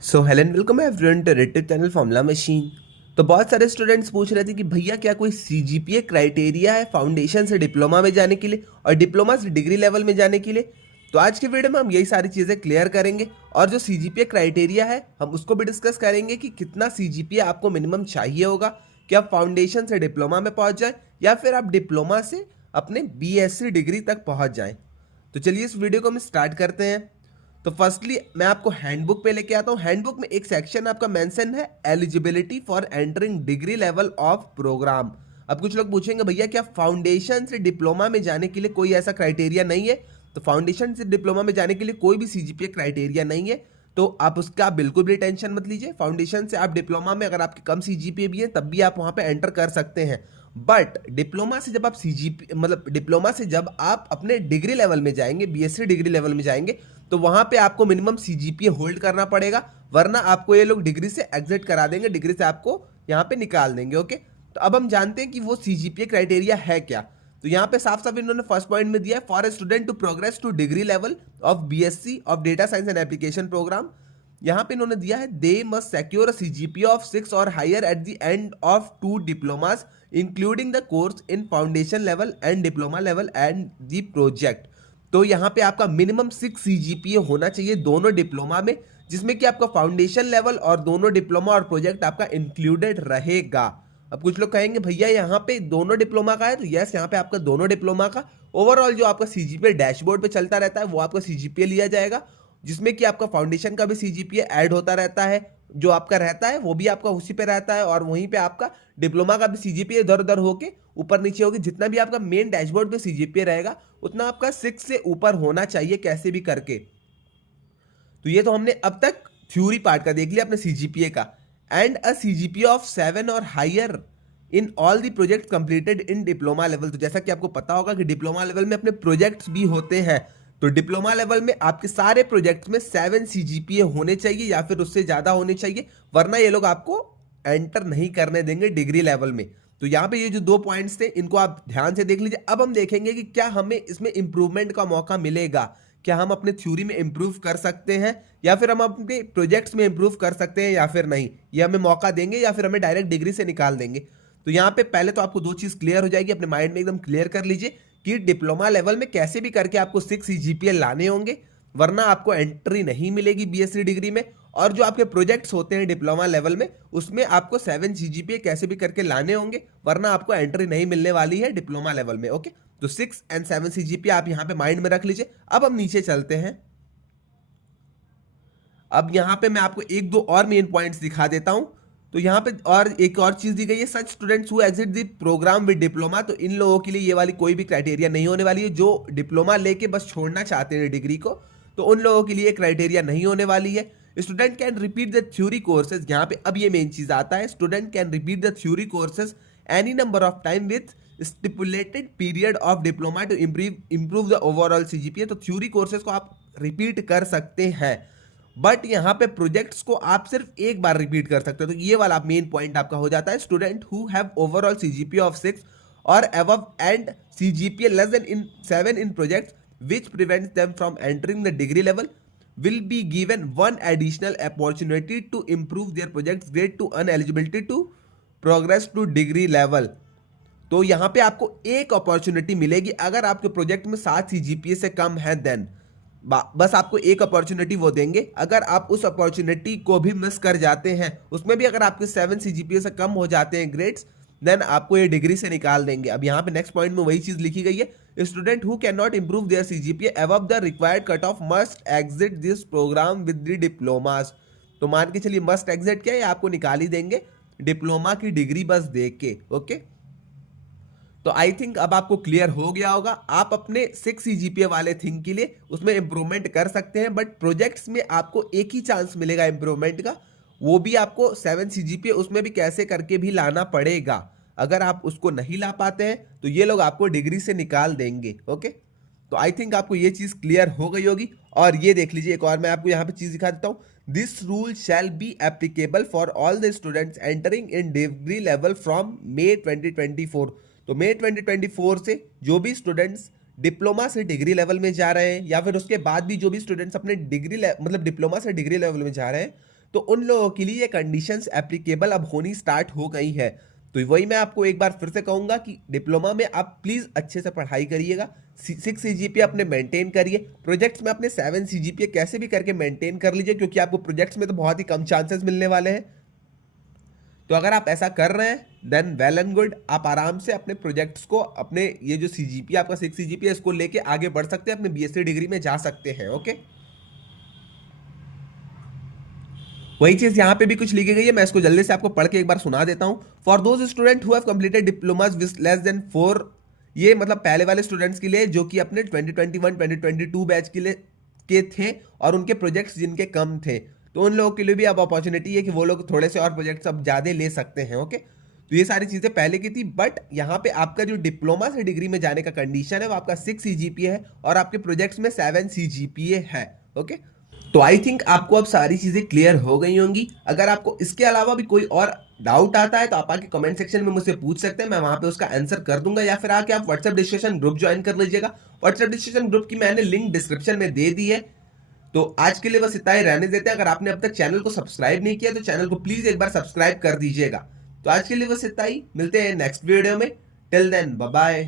So hello and welcome everyone to Reddit channel Formula Machine. तो बहुत सारे students पूछ रहे थे कि भैया क्या कोई सीजीपीए क्राइटेरिया है फाउंडेशन से डिप्लोमा में जाने के लिए और डिप्लोमा से डिग्री लेवल में जाने के लिए। तो आज के वीडियो में हम यही सारी चीज़ें क्लियर करेंगे और जो सीजीपीए क्राइटेरिया है हम उसको भी डिस्कस करेंगे कि कितना सीजीपीए आपको मिनिमम चाहिए होगा कि आप फाउंडेशन से डिप्लोमा में पहुंच जाए या फिर आप डिप्लोमा से अपने बीएससी डिग्री तक पहुंच जाएं। तो चलिए इस वीडियो को हम स्टार्ट करते हैं। तो फर्स्टली मैं आपको हैंडबुक पे लेके आता हूँ। हैंडबुक में एक सेक्शन आपका मेंशन है eligibility for entering degree level of program. अब कुछ लोग पूछेंगे भैया क्या फाउंडेशन से डिप्लोमा में जाने के लिए कोई ऐसा क्राइटेरिया नहीं है? तो फाउंडेशन से डिप्लोमा में जाने के लिए कोई भी सीजीपीए क्राइटेरिया नहीं है, तो आप उसका बिल्कुल भी टेंशन मत लीजिए। फाउंडेशन से आप डिप्लोमा में अगर आपके कम सीजीपीए भी है तब भी आप वहां पे एंटर कर सकते हैं। बट डिप्लोमा से जब आप सीजीपी मतलब डिप्लोमा से जब आप अपने डिग्री लेवल में जाएंगे, बीएससी डिग्री लेवल में जाएंगे, तो वहां पे आपको मिनिमम सीजीपीए होल्ड करना पड़ेगा, वरना आपको ये लोग डिग्री से एग्जिट करा देंगे, डिग्री से आपको यहाँ पे निकाल देंगे। ओके, तो अब हम जानते हैं कि वो सीजीपीए क्राइटेरिया है क्या। तो यहाँ पे साफ साफ इन्होंने फर्स्ट पॉइंट में दिया है for a student to progress to degree level of BSc of data science and application program. यहाँ पे इन्होंने दिया है they must secure a CGPA of 6 और higher at the end of 2 diplomas including the course in foundation level and diploma level and the project. तो यहाँ पे आपका मिनिमम 6 सीजीपीए होना चाहिए दोनों डिप्लोमा में, जिसमें कि आपका फाउंडेशन लेवल और दोनों डिप्लोमा और प्रोजेक्ट आपका इंक्लूडेड रहेगा। अब कुछ लोग कहेंगे भैया यहाँ पे दोनों डिप्लोमा का है, तो यस यहाँ पे आपका दोनों डिप्लोमा का ओवरऑल जो आपका सीजीपीए डैशबोर्ड पे चलता रहता है वो आपका सीजीपीए लिया जाएगा, जिसमें कि आपका फाउंडेशन का भी सीजीपीए ऐड होता रहता है, जो आपका रहता है वो भी आपका उसी पे रहता है, और वहीं पे आपका डिप्लोमा का भी सीजीपीए इधर उधर होके ऊपर नीचे होगी। जितना भी आपका मेन डैशबोर्ड पे सीजीपीए रहेगा उतना आपका 6 से ऊपर होना चाहिए कैसे भी करके। तो ये तो हमने अब तक थ्योरी पार्ट का देख लिया अपने सीजीपीए का। एंड अ सीजीपीए ऑफ 7 और higher in all the project completed in diploma level. तो जैसा कि आपको पता होगा कि डिप्लोमा लेवल में अपने प्रोजेक्ट्स भी होते हैं, तो डिप्लोमा लेवल में आपके सारे प्रोजेक्ट्स में 7 सीजीपीए होने चाहिए या फिर उससे ज्यादा होने चाहिए, वरना ये लोग आपको एंटर नहीं करने देंगे डिग्री लेवल में। तो यहाँ पे ये जो 2 पॉइंट्स थे इनको आप ध्यान से देख लीजिए। अब हम देखेंगे कि क्या हमें इसमें इंप्रूवमेंट का मौका मिलेगा, क्या हम अपने थ्योरी में इंप्रूव कर सकते हैं या फिर हम अपने प्रोजेक्ट्स में इंप्रूव कर सकते हैं या फिर नहीं, ये हमें मौका देंगे या फिर हमें डायरेक्ट डिग्री से निकाल देंगे। तो यहाँ पे पहले तो आपको 2 चीज क्लियर हो जाएगी, अपने माइंड में एकदम क्लियर कर लीजिए कि डिप्लोमा लेवल में कैसे भी करके आपको 6 सीजीपीए लाने होंगे, वरना आपको एंट्री नहीं मिलेगी बीएससी डिग्री में। और जो आपके प्रोजेक्ट्स होते हैं डिप्लोमा लेवल में उसमें आपको 7 सीजीपीए कैसे भी करके लाने होंगे, वरना आपको एंट्री नहीं मिलने वाली है डिप्लोमा लेवल में। ओके, तो 6 एंड 7 सीजीपीए आप यहां पे माइंड में रख लीजिए। अब हम नीचे चलते हैं। अब यहां पे मैं आपको एक दो और मेन पॉइंट्स दिखा देता हूं। तो यहाँ पे और एक और चीज दी गई है, such students who exit the program with diploma. तो इन लोगों के लिए ये वाली कोई भी क्राइटेरिया नहीं होने वाली है, जो डिप्लोमा लेके बस छोड़ना चाहते हैं डिग्री को, तो उन लोगों के लिए क्राइटेरिया नहीं होने वाली है। Student can repeat the theory courses, यहाँ पे अब ये मेन चीज आता है, student can repeat the theory courses any number of time with stipulated period of diploma to improve the overall CGPA. तो थ्योरी कोर्सेज को आप रिपीट कर सकते हैं, बट यहां पे प्रोजेक्ट्स को आप सिर्फ एक बार रिपीट कर सकते हो। तो ये वाला मेन पॉइंट आपका हो जाता है, student who have overall CGPA of 6 और above and CGPA less then in 7 in projects which prevents them from entering the degree level will be given one additional opportunity to improve their project's grade to uneligibility to progress to degree level। तो यहां पे आपको एक opportunity मिलेगी अगर आपके project में 7 CGPA से कम है, देन बस आपको एक अपॉर्चुनिटी वो देंगे। अगर आप उस अपॉर्चुनिटी को भी मिस कर जाते हैं, उसमें भी अगर आपके 7 सीजीपीए से कम हो जाते हैं ग्रेड्स, देन आपको ये डिग्री से निकाल देंगे। अब यहाँ पे नेक्स्ट पॉइंट में वही चीज लिखी गई है, student who can not improve their CGPA above the required cut off must exit this program with the diplomas. तो मान के चलिए मस्ट एग्जिट क्या है, आपको निकाल ही देंगे डिप्लोमा की डिग्री बस दे के। ओके, तो आई थिंक अब आपको क्लियर हो गया होगा। आप अपने 6 सीजीपीए वाले थिंग के लिए उसमें इंप्रूवमेंट कर सकते हैं, बट प्रोजेक्ट्स में आपको एक ही चांस मिलेगा इंप्रूवमेंट का, वो भी आपको 7 सीजीपीए उसमें भी कैसे करके भी लाना पड़ेगा। अगर आप उसको नहीं ला पाते हैं तो ये लोग आपको डिग्री से निकाल देंगे। ओके, तो आई थिंक आपको ये चीज क्लियर हो गई होगी। और ये देख लीजिए एक और मैं आपको यहाँ पे चीज दिखा देता हूँ, this rule shall be applicable for all the students entering in degree level from May 2024। तो मई 2024 से जो भी स्टूडेंट्स डिप्लोमा से डिग्री लेवल में जा रहे हैं या फिर उसके बाद भी जो भी स्टूडेंट्स अपने डिग्री मतलब डिप्लोमा से डिग्री लेवल में जा रहे हैं, तो उन लोगों के लिए ये कंडीशंस एप्लीकेबल अब होनी स्टार्ट हो गई है। तो वही मैं आपको एक बार फिर से कहूंगा कि डिप्लोमा में आप प्लीज अच्छे से पढ़ाई करिएगा, 6 CGPA अपने मेंटेन करिए, प्रोजेक्ट्स में अपने 7 CGPA कैसे भी करके मेंटेन कर लीजिए, क्योंकि आपको प्रोजेक्ट्स में तो बहुत ही कम चांसेस मिलने वाले हैं। तो अगर आप ऐसा कर रहे हैं देन वेल एंड गुड, आप आराम से अपने प्रोजेक्ट्स को, अपने ये जो CGPA आपका 6 CGPA इसको लेके आगे बढ़ सकते हैं, अपने BSc डिग्री में जा सकते हैं। ओके, वही चीज यहाँ पे भी कुछ लिखी गई है, मैं इसको जल्दी से आपको पढ़ के एक बार सुना देता हूँ। For those student who have completed diplomas with less than 4, ये मतलब पहले वाले स्टूडेंट्स के लिए जो कि अपने 2021-2022 बैच के लिए के थे और उनके प्रोजेक्ट्स जिनके कम थे, तो उन लोगों के लिए भी अब अपॉर्चुनिटी है कि वो लोग थोड़े से और प्रोजेक्ट्स अब ज्यादा ले सकते हैं। ओके, तो ये सारी चीजें पहले की थी, बट यहाँ पे आपका जो डिप्लोमा से डिग्री में जाने का कंडीशन है वो आपका 6 CGPA है और आपके प्रोजेक्ट्स में 7 CGPA है। ओके, तो आई थिंक आपको अब सारी चीजें क्लियर हो गई होंगी। अगर आपको इसके अलावा भी कोई और डाउट आता है तो आप आके कमेंट सेक्शन में मुझसे पूछ सकते हैं, मैं वहां पे उसका आंसर कर दूंगा, या फिर आके आप व्हाट्सएप डिस्कशन ग्रुप ज्वाइन कर लीजिएगा। व्हाट्सएप डिस्कशन ग्रुप की मैंने लिंक डिस्क्रिप्शन में दे दी है। तो आज के लिए बस इतना ही रहने देते हैं। अगर आपने अब तक चैनल को सब्सक्राइब नहीं किया तो चैनल को प्लीज एक बार सब्सक्राइब कर दीजिएगा। तो आज के लिए बस इतना ही, मिलते हैं नेक्स्ट वीडियो में। Till then bye bye.